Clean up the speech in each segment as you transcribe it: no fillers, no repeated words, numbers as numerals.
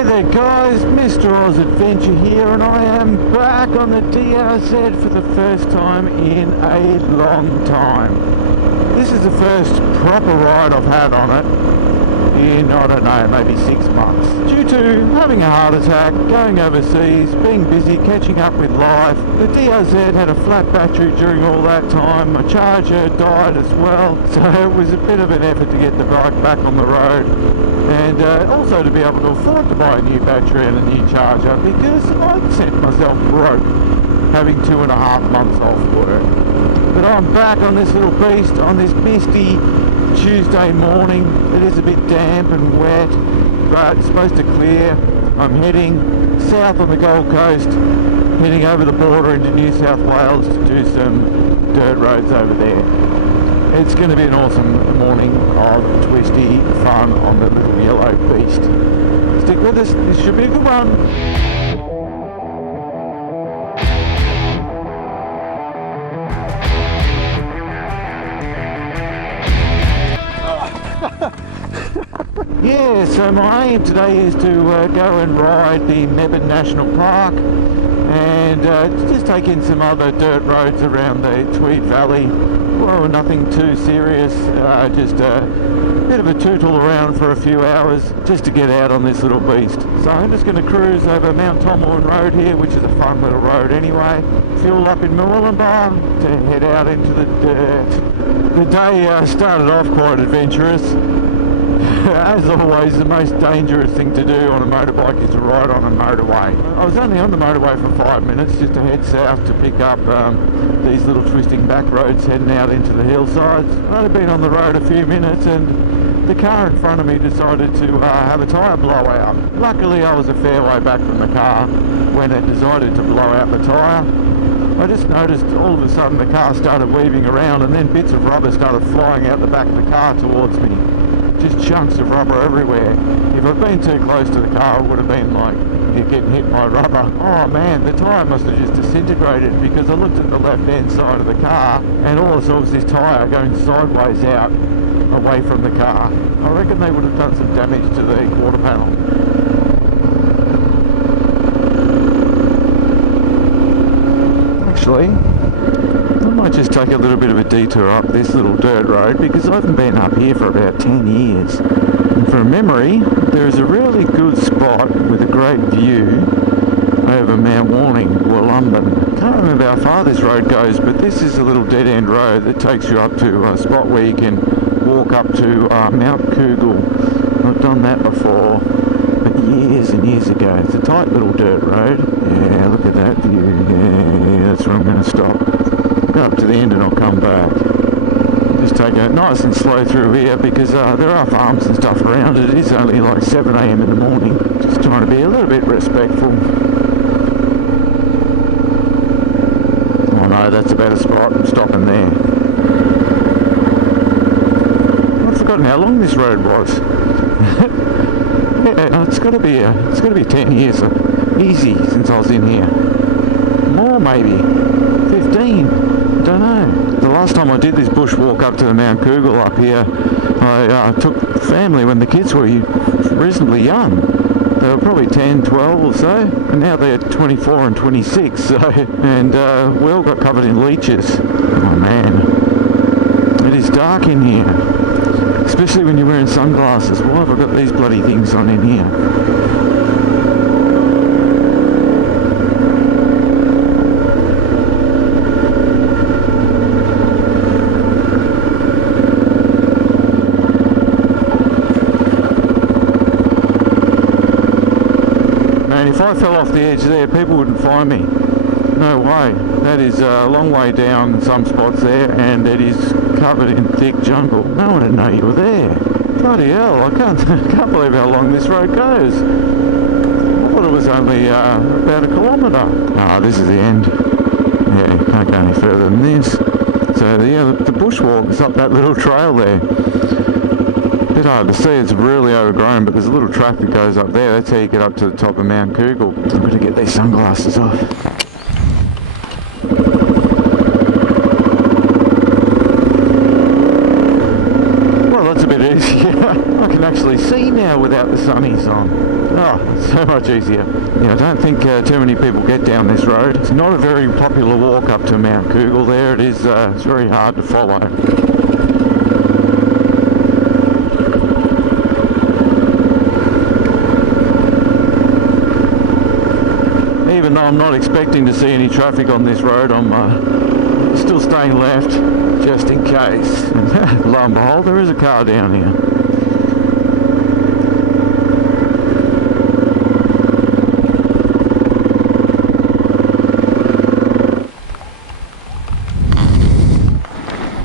Hey there guys, Mr. Oz Adventure here, and I am back on the DRZ for the first time in a long time. This is the first proper ride I've had on it in, I don't know, maybe 6 months. Due to having a heart attack, going overseas, being busy, catching up with life, the DRZ had a flat battery during all that time. My charger died as well, so it was a bit of an effort to get the bike back on the road. And also to be able to afford to buy a new battery and a new charger, because I'd set myself broke having 2.5 months off work. But I'm back on this little beast on this misty Tuesday morning. It is a bit damp and wet, but it's supposed to clear. I'm heading south on the Gold Coast, heading over the border into New South Wales to do some dirt roads over there. It's going to be an awesome morning of twisty fun on the little yellow beast. Stick with us, this should be a good one. Yeah, so my aim today is to go and ride the Mebane National Park and just take in some other dirt roads around the Tweed Valley. Well, nothing too serious, just a bit of a tootle around for a few hours just to get out on this little beast. So I'm just going to cruise over Mount Tomlin Road here, which is a fun little road anyway. Fuel up in Murwillumbah to head out into the dirt. The day started off quite adventurous. As always, the most dangerous thing to do on a motorbike is to ride on a motorway. I was only on the motorway for 5 minutes just to head south to pick up these little twisting back roads heading out into the hillsides. I'd have been on the road a few minutes and the car in front of me decided to have a tyre blowout. Luckily I was a fair way back from the car when it decided to blow out the tyre. I just noticed all of a sudden the car started weaving around and then bits of rubber started flying out the back of the car towards me. Just chunks of rubber everywhere. If I'd been too close to the car, it would have been like getting hit by rubber. Oh man, the tyre must have just disintegrated, because I looked at the left hand side of the car and all I saw was this tyre going sideways out away from the car. I reckon they would have done some damage to the quarter panel. Actually, I might just take a little bit of a detour up this little dirt road, because I haven't been up here for about 10 years. And from memory, there is a really good spot with a great view over Mount Warning, Wollumben. Can't remember how far this road goes, but this is a little dead-end road that takes you up to a spot where you can walk up to Mount Cougal. I've done that before, but years and years ago. It's a tight little dirt road. Yeah, look at that view. Yeah, that's where I'm going to stop. Go up to the end and I'll come back. Just take it nice and slow through here, because there are farms and stuff around. It is only like 7 AM in the morning. Just trying to be a little bit respectful. Oh no, that's about a spot. I'm stopping there. I've forgotten how long this road was. Yeah, it's got to be 10 years easy since I was in here. More maybe. 15. Don't know. The last time I did this bushwalk up to the Mount Cougal up here, I took family when the kids were reasonably young. They were probably 10, 12 or so, and now they're 24 and 26, so, and we all got covered in leeches. Oh man, it is dark in here, especially when you're wearing sunglasses. Why have I got these bloody things on in here? If I fell off the edge there, people wouldn't find me. No way. That is a long way down in some spots there, and it is covered in thick jungle. No one would know you were there. Bloody hell, I can't believe how long this road goes. I thought it was only about a kilometre. Ah, this is the end. Yeah, can't go any further than this. So yeah, the bushwalk is up that little trail there. Bit hard to see, it's really overgrown, but there's a little track that goes up there. That's how you get up to the top of Mount Cougal. I'm going to get these sunglasses off. Well, that's a bit easier. I can actually see now without the sunnies on. Oh, so much easier. Yeah, I don't think too many people get down this road. It's not a very popular walk up to Mount Google there. It is, it's very hard to follow. Even though I'm not expecting to see any traffic on this road, I'm still staying left just in case. And lo and behold, there is a car down here.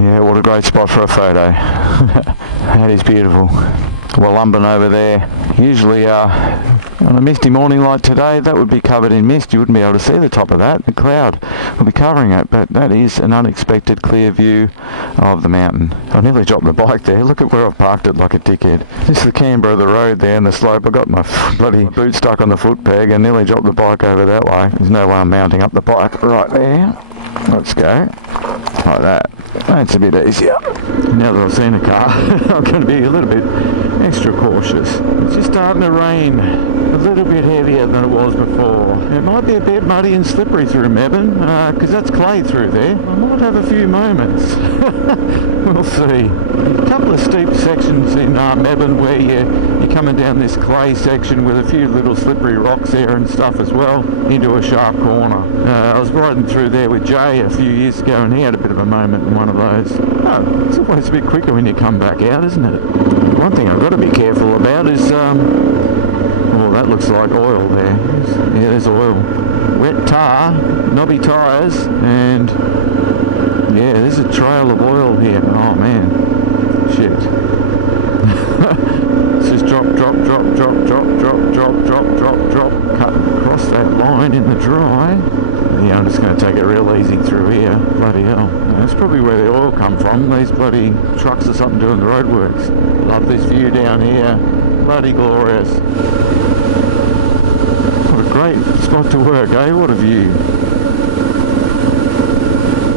Yeah, what a great spot for a photo. That is beautiful. Wollumban over there. Usually on a misty morning like today, that would be covered in mist. You wouldn't be able to see the top of that. The cloud will be covering it, but that is an unexpected clear view of the mountain. I nearly dropped the bike there. Look at where I've parked it like a dickhead. This is the camber of the road there and the slope. I got my bloody boot stuck on the foot peg and nearly dropped the bike over that way. There's no way I'm mounting up the bike right there. Let's go. Like that. That's a bit easier. Now that I've seen a car, I'm going to be a little bit extra cautious. It's just starting to rain. A little bit heavier than it was before. It might be a bit muddy and slippery through Mebane, because that's clay through there. I might have a few moments. We'll see. A couple of steep sections in Mebane where you're coming down this clay section with a few little slippery rocks there and stuff as well, into a sharp corner. I was riding through there with Jay a few years ago and he had a bit of a moment in one of those. Oh, it's always a bit quicker when you come back out, isn't it? One thing I've got to be careful about is oh, that looks like oil there. Yeah, there's oil. Wet tar, knobby tyres, and yeah, there's a trail of oil here. Oh man, shit. It's just drop, drop, drop, drop, drop, drop, drop, drop, drop, drop. Cut across that line in the dry. Yeah, I'm just going to take it real easy through here. Bloody hell. That's probably where the oil come from. These bloody trucks or something doing the roadworks. Love this view down here. Bloody glorious. What a great spot to work, eh? What a view.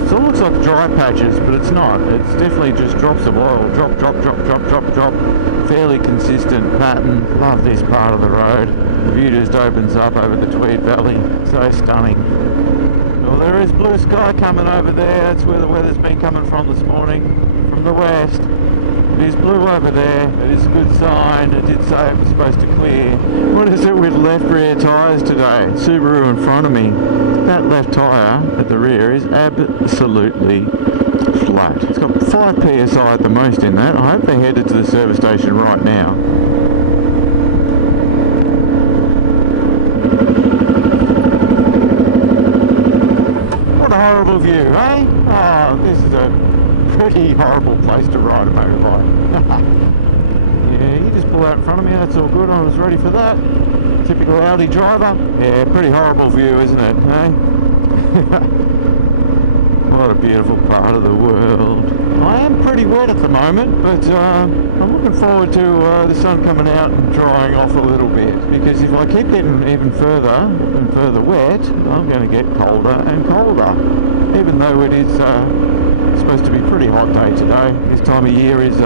So it looks like dry patches, but it's not. It's definitely just drops of oil. Drop, drop, drop, drop, drop, drop. Fairly consistent pattern. Love this part of the road. The view just opens up over the Tweed Valley. So stunning. Well, there is blue sky coming over there. That's where the weather's been coming from this morning. From the west. It is blue over there. It is a good sign. It did say it was supposed to clear. What is it with left rear tyres today? Subaru in front of me. That left tyre at the rear is absolutely flat. It's got 5 psi at the most in that. I hope they're headed to the service station right now. What a horrible view, eh? Oh, this is a pretty horrible place to ride a motorbike. Yeah, you just pull out in front of me, that's all good, I was ready for that. Typical Audi driver. Yeah, pretty horrible view, isn't it, eh? What a beautiful part of the world. I am pretty wet at the moment, but I'm looking forward to the sun coming out and drying off a little bit, because if I keep getting even further and further wet, I'm going to get colder and colder, even though it is supposed to be a pretty hot day today. This time of year is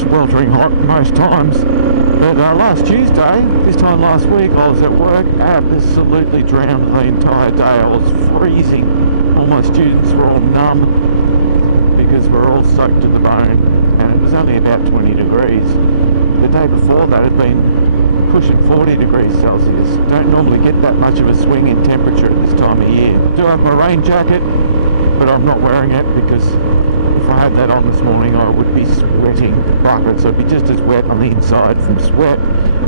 sweltering hot most times. But last Tuesday, this time last week, I was at work, absolutely drowned the entire day. I was freezing. All my students were all numb because we're all soaked to the bone. And it was only about 20 degrees. The day before that had been pushing 40 degrees Celsius. Don't normally get that much of a swing in temperature at this time of year. I do have my rain jacket, but I'm not wearing it because if I had that on this morning I would be sweating buckets. I'd be just as wet on the inside from sweat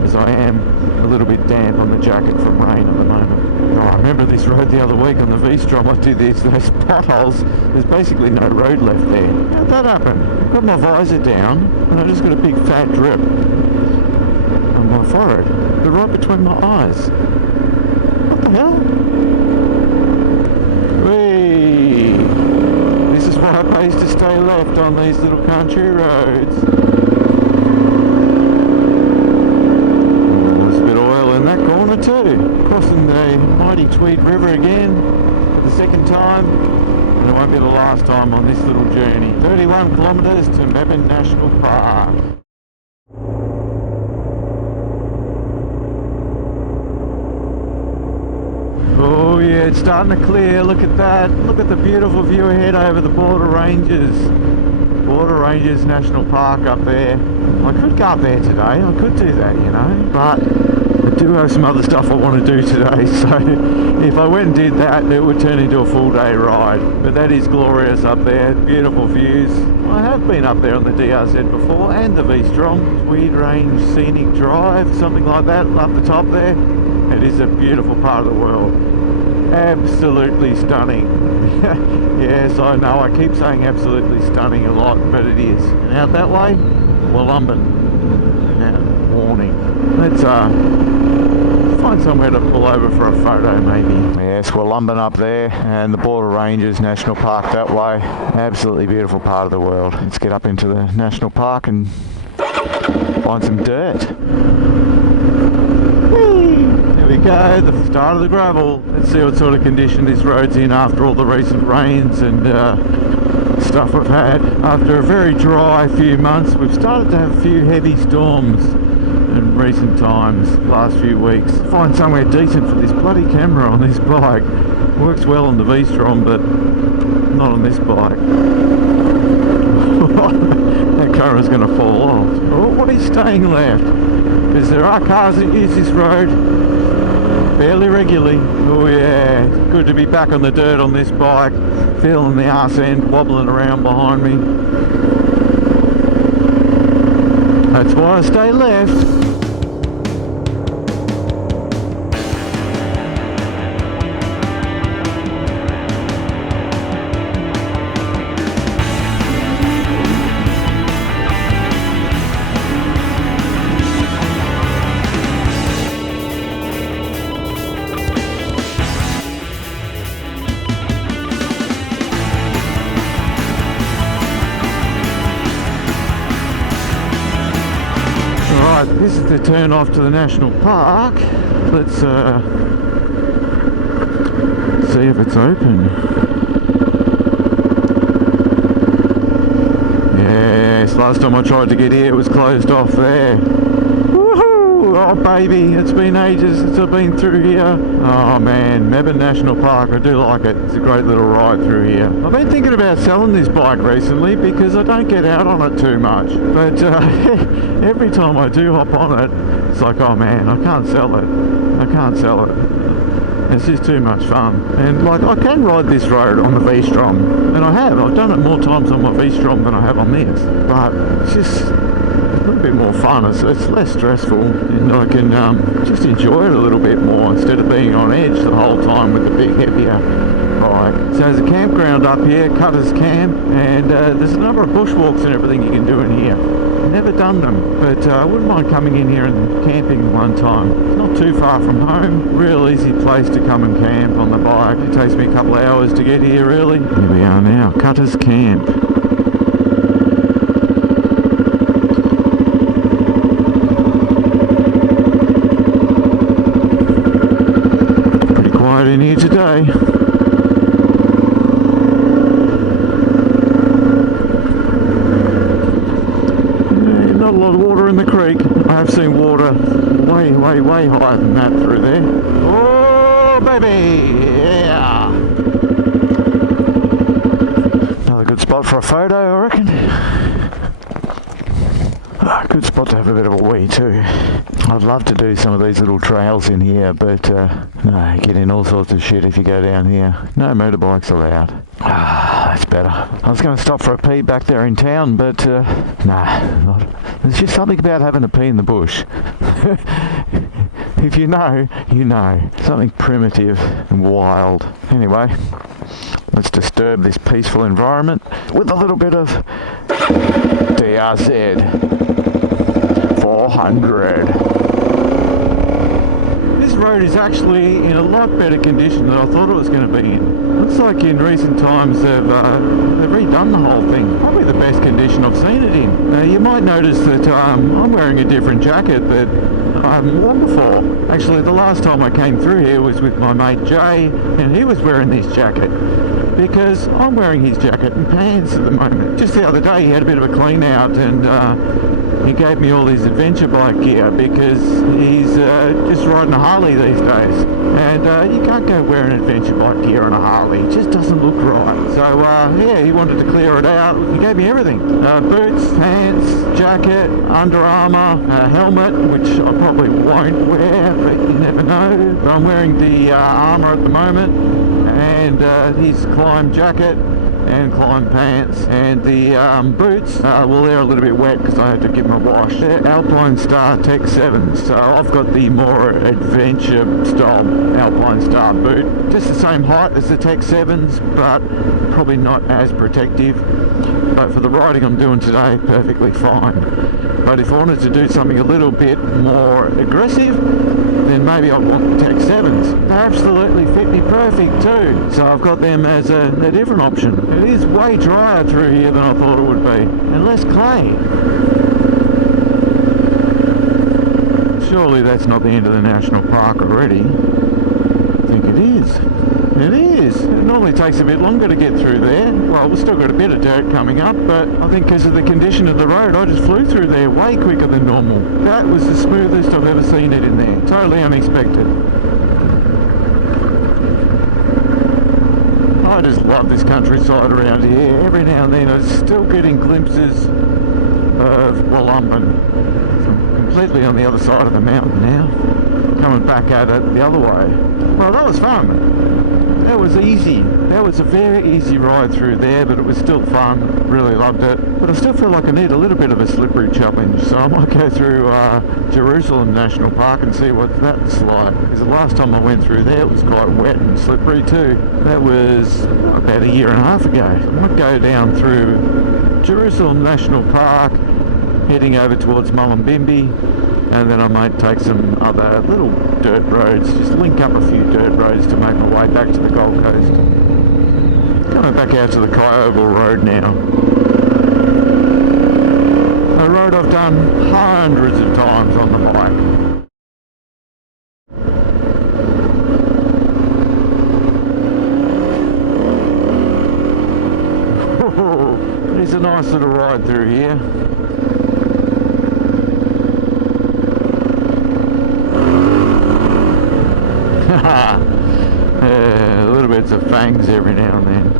as I am a little bit damp on the jacket from rain at the moment. Oh, I remember this road the other week on the V-Strom. I did those potholes. There's basically no road left there. How'd that happen? I've got my visor down and I just got a big fat drip on my forehead. They're right between my eyes. What the hell? This is why it pays to stay left on these little country roads. There's a bit of oil in that corner too. Crossing the mighty Tweed River again for the second time. And it won't be the last time on this little journey. 31 kilometres to Mebane National Park. Oh yeah, it's starting to clear. Look at that. Look at the beautiful view ahead over the Border Ranges. Border Ranges National Park up there. I could go up there today. I could do that, you know. But I do have some other stuff I want to do today. So if I went and did that, it would turn into a full day ride. But that is glorious up there. Beautiful views. I have been up there on the DRZ before, and the V-Strom. Tweed Range Scenic Drive, something like that, up the top there. It is a beautiful part of the world. Absolutely stunning. Yes, I know, I keep saying absolutely stunning a lot, but it is. And out that way, Wollumben. Now, warning. Let's find somewhere to pull over for a photo maybe. Yes, Wollumben up there, and the Border Ranges National Park that way. Absolutely beautiful part of the world. Let's get up into the national park and find some dirt. Here we go, the start of the gravel. Let's see what sort of condition this road's in after all the recent rains and stuff we've had. After a very dry few months, we've started to have a few heavy storms in recent times, last few weeks. Find somewhere decent for this bloody camera on this bike. Works well on the V-Strom, but not on this bike. That camera's going to fall off. Oh, what is staying left? Because there are cars that use this road fairly regularly. Oh yeah, good to be back on the dirt on this bike, feeling the arse end wobbling around behind me. That's why I stay left. This is the turn off to the national park. Let's see if it's open. Yes, last time I tried to get here it was closed off there. Woohoo! Oh baby, it's been ages since I've been through here. Oh man, Mebane National Park, I do like it. It's a great little ride through here. I've been thinking about selling this bike recently because I don't get out on it too much. But every time I do hop on it, it's like, oh man, I can't sell it. I can't sell it. It's just too much fun. And like, I can ride this road on the V-Strom, and I have. I've done it more times on my V-Strom than I have on this. But it's just a little bit more fun. It's less stressful, and I can just enjoy it a little bit more instead of being on edge the whole time with the big heavier bike. So there's a campground up here, Cutter's Camp, and there's a number of bushwalks and everything you can do in here. Never done them, but I wouldn't mind coming in here and camping one time. It's not too far from home, real easy place to come and camp on the bike. It takes me a couple of hours to get here really. Here we are now, Cutter's Camp. Pretty quiet in here today. Not a lot of water in the creek. I have seen water way higher than that through there. Oh baby, yeah! Another good spot for a photo, I reckon. Good spot to have a bit of a wee too. I'd love to do some of these little trails in here, but no, get in all sorts of shit if you go down here. No motorbikes allowed. That's better. I was going to stop for a pee back there in town, but nah, there's just something about having a pee in the bush. If you know, you know. Something primitive and wild. Anyway, let's disturb this peaceful environment with a little bit of DRZ400. This road is actually in a lot better condition than I thought it was going to be in. Looks like in recent times they've redone the whole thing. Probably the best condition I've seen it in. Now you might notice that I'm wearing a different jacket that I haven't worn before. Actually, the last time I came through here was with my mate Jay, and he was wearing this jacket. Because I'm wearing his jacket and pants at the moment. Just the other day he had a bit of a clean out and he gave me all his adventure bike gear because he's just riding a Harley these days. And you can't go wearing adventure bike gear on a Harley. It just doesn't look right. So yeah, he wanted to clear it out. He gave me everything. Boots, pants, jacket, Under Armour, helmet, which I probably won't wear, but you never know. But I'm wearing the armour at the moment. And his climb jacket and climb pants, and the boots, well, they're a little bit wet because I had to give them a wash. They're Alpine Star Tech 7s, so I've got the more adventure style Alpine Star boot. Just the same height as the Tech 7s, but probably not as protective. But for the riding I'm doing today, perfectly fine. But if I wanted to do something a little bit more aggressive, then maybe I'd want the Tech 7s. They absolutely fit me perfect too. So I've got them as a different option. It is way drier through here than I thought it would be. And less clay. Surely that's not the end of the national park already. I think it is. It is. It normally takes a bit longer to get through there. Well, we've still got a bit of dirt coming up, but I think because of the condition of the road, I just flew through there way quicker than normal. That was the smoothest I've ever seen it in there. Totally unexpected. I just love this countryside around here. Every now and then I'm still getting glimpses of Wollumben. I'm completely on the other side of the mountain now. Coming back at it the other way. Well, that was fun. That was easy. That was a very easy ride through there, but it was still fun. Really loved it. But I still feel like I need a little bit of a slippery challenge, so I might go through Jerusalem National Park and see what that's like. Because the last time I went through there, it was quite wet and slippery too. That was about a year and a half ago. I might go down through Jerusalem National Park, heading over towards Mullumbimby, and then I might take some other little dirt roads, just link up a few dirt roads to make my way back to the Gold Coast. Coming back out to the Kyoble Road now. A road I've done hundreds of times on the bike. Oh, it's a nice little ride through here. A little bits of fangs every now and then.